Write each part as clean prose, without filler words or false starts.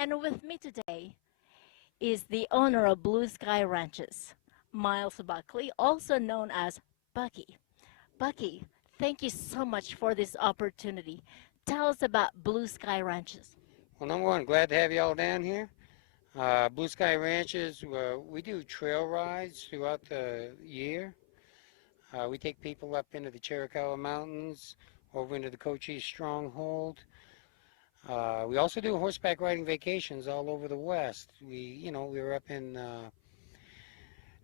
And with me today is the owner of Blue Sky Ranches, Miles Buckley, also known as Bucky. Bucky, thank you so much for this opportunity. Tell us about Blue Sky Ranches. Well, number one, glad to have you all down here. Blue Sky Ranches, we do trail rides throughout the year. We take people up into the Chiricahua Mountains, over into the Cochise stronghold. We also do horseback riding vacations all over the West. We were up in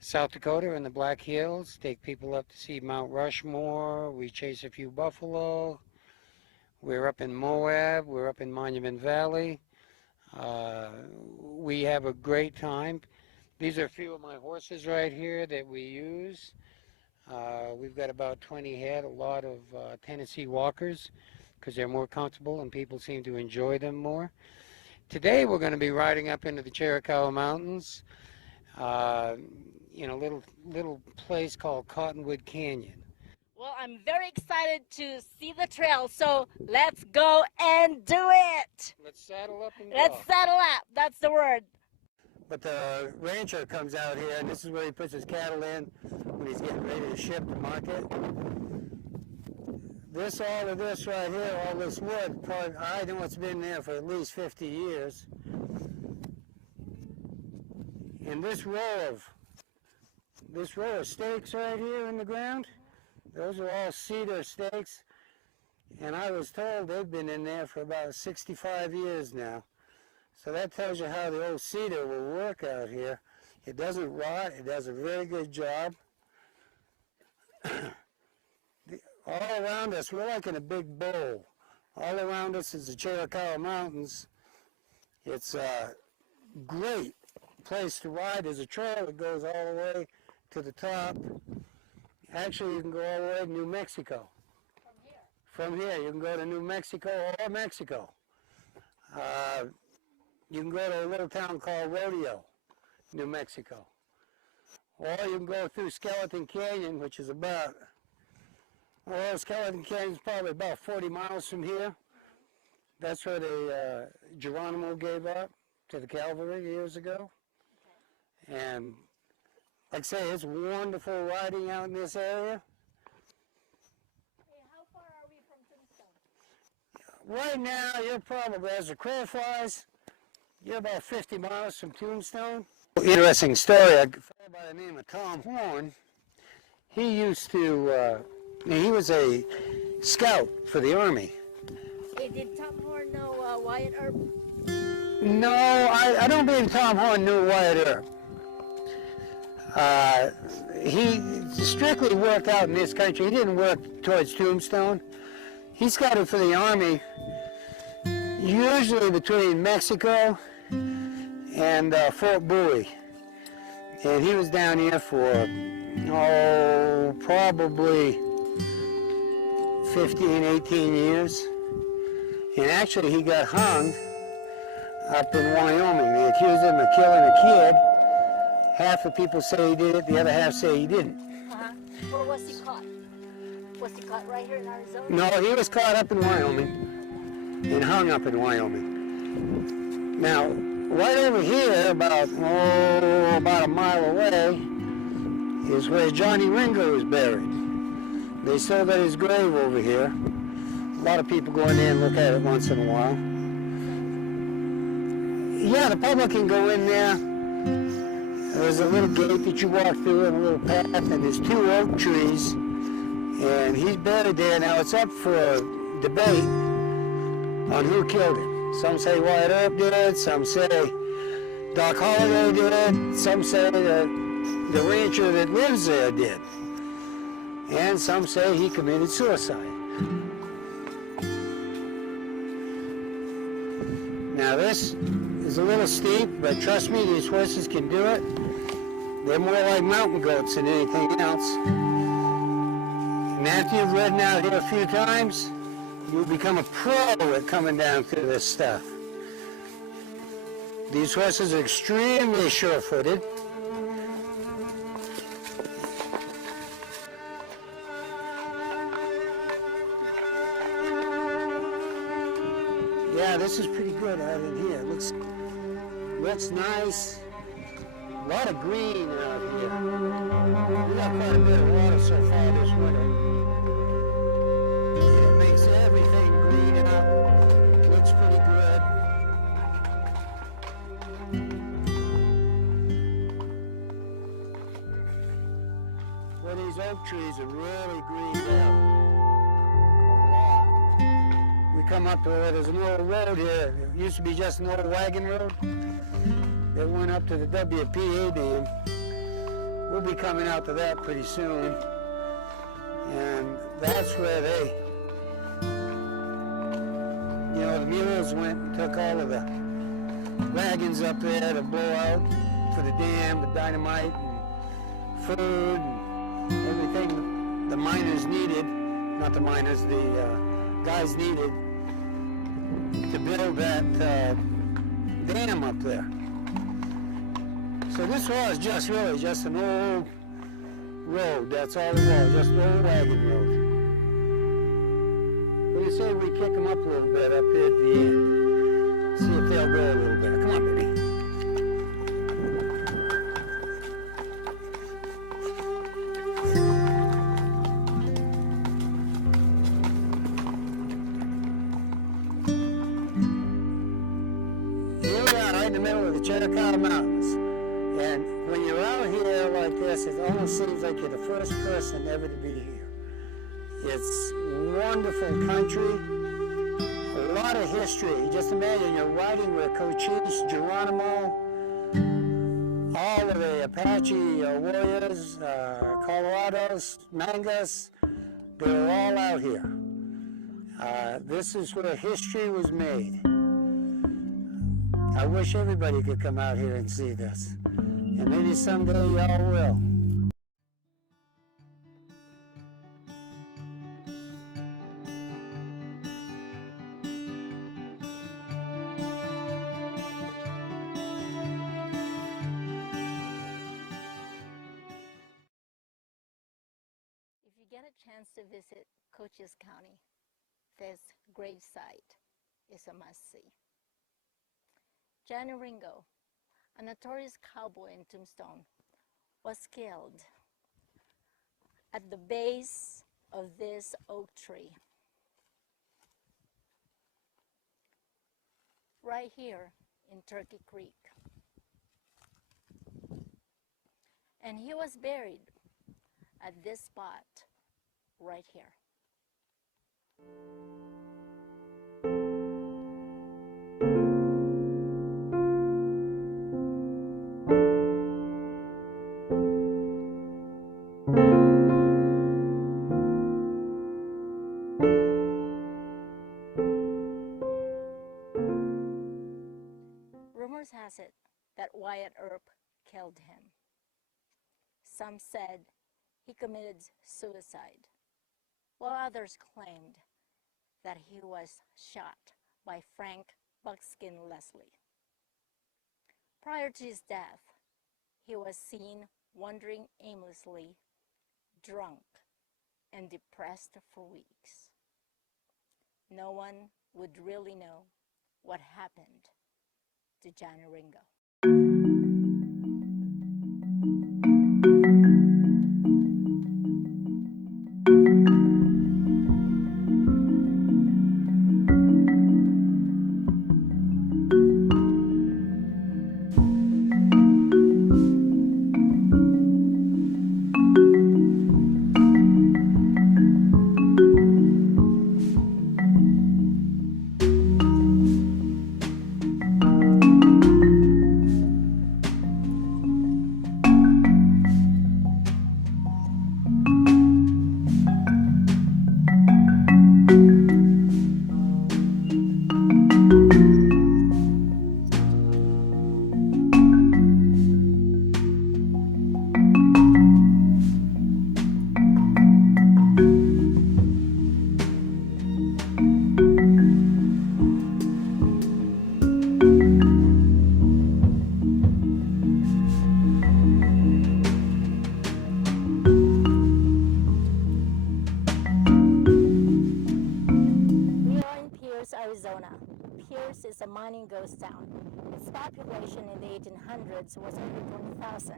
South Dakota in the Black Hills, take people up to see Mount Rushmore. We chase a few buffalo. We're up in Moab. We're up in Monument Valley. We have a great time. These are a few of my horses right here that we use. We've got about 20 head, a lot of Tennessee walkers because they're more comfortable and people seem to enjoy them more. Today we're going to be riding up into the Chiricahua Mountains, in a little place called Cottonwood Canyon. Well, I'm very excited to see the trail, so let's go and do it. Let's saddle up and Let's go. saddle up. That's the word. But the rancher comes out here, and this is where he puts his cattle in when he's getting ready to ship to market. All of this right here, all this wood, I know it's been there for at least 50 years. And this row of stakes right here in the ground, those are all cedar stakes. And I was told they've been in there for about 65 years now. So that tells you how the old cedar will work out here. It doesn't rot, it does a very good job. All around us, we're like in a big bowl. All around us is the Chiricahua Mountains. It's a great place to ride. There's a trail that goes all the way to the top. Actually, you can go all the way to New Mexico. From here, you can go to New Mexico or Mexico. You can go to a little town called Rodeo, New Mexico. Or you can go through Skeleton Canyon, which is Skeleton Canyon is probably about 40 miles from here. That's where the Geronimo gave up to the cavalry years ago. And like I say, it's wonderful riding out in this area. Hey, how far are we from Tombstone? Right now, you're probably, as the crow flies, you're about 50 miles from Tombstone. Interesting story, a fellow by the name of Tom Horn, he was a scout for the Army. Hey, did Tom Horn know Wyatt Earp? No, I don't believe Tom Horn knew Wyatt Earp. He strictly worked out in this country. He didn't work towards Tombstone. He scouted for the Army, usually between Mexico and Fort Bowie. And he was down here for, probably 15, 18 years. And actually he got hung up in Wyoming. They accused him of killing a kid. Half the people say he did it, the other half say he didn't. Where was he caught? Was he caught right here in Arizona? No, he was caught up in Wyoming and hung up in Wyoming. Now, right over here, about a mile away, is where Johnny Ringo is buried. They still got his grave over here. A lot of people go in there and look at it once in a while. Yeah, the public can go in there. There's a little gate that you walk through and a little path, and there's 2 oak trees. And he's buried there. Now, it's up for debate on who killed him. Some say Wyatt Earp did, some say Doc Holliday did, some say the rancher that lives there did. And some say he committed suicide. Now this is a little steep, but trust me, these horses can do it. They're more like mountain goats than anything else. And after you've ridden out here a few times, you'll become a pro at coming down through this stuff. These horses are extremely sure-footed. Yeah, this is pretty good out in here. It looks Looks nice. A lot of green out here. We got quite a bit of water so far this winter. It makes everything green out. Looks pretty good. Well, these oak trees are really greened out. A lot. We come up to where there's an old road here. It used to be just an old wagon road. They went up to the WPA dam. We'll be coming out to that pretty soon. And that's where they, the mules went and took all of the wagons up there to blow out for the dam, the dynamite and food and everything the miners needed, not the miners, the guys needed to build that dam up there. So this was really just an old road. That's all it was, just an old wagon road. What do you say we kick them up a little bit up here at the end? See if they'll go a little bit. Come on, baby. Here we are, right in the middle of the Chiricahua Mountains. And when you're out here like this, it almost seems like you're the first person ever to be here. It's wonderful country, a lot of history. Just imagine you're riding with Cochise, Geronimo, all of the Apache warriors, Colorados, Mangas, they're all out here. This is where history was made. I wish everybody could come out here and see this. And maybe someday y'all will. If you get a chance to visit Cochise County, this gravesite is a must-see. Johnny Ringo, a notorious cowboy in Tombstone, was killed at the base of this oak tree. Right here in Turkey Creek. And he was buried at this spot right here. Rumors has it that Wyatt Earp killed him. Some said he committed suicide, while others claimed that he was shot by Frank Buckskin Leslie. Prior to his death, he was seen wandering aimlessly, drunk, and depressed for weeks. No one would really know what happened to Johnny Ringo. coast town. Its population in the 1800s was over 20,000.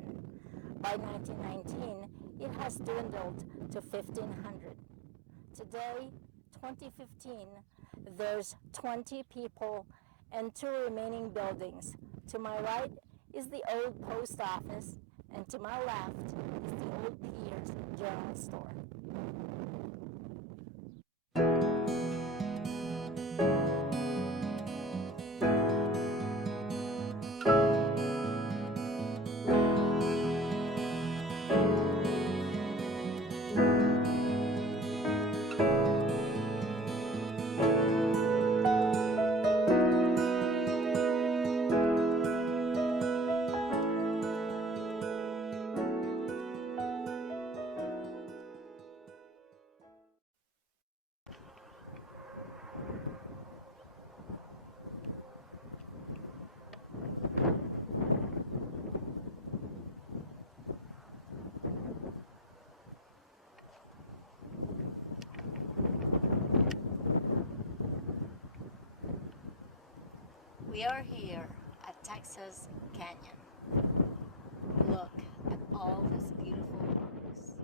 By 1919, it has dwindled to 1,500. Today, 2015, there's 20 people and 2 remaining buildings. To my right is the old post office, and to my left is the old Pearce general store. We are here at Texas Canyon. Look at all these beautiful rocks.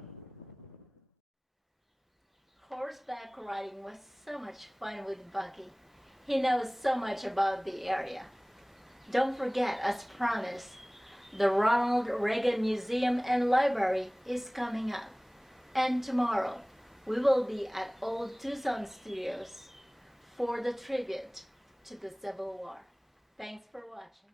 Horseback riding was so much fun with Bucky. He knows so much about the area. Don't forget, as promised, the Ronald Reagan Museum and Library is coming up. And tomorrow, we will be at Old Tucson Studios for the tribute to the Civil War. Thanks for watching.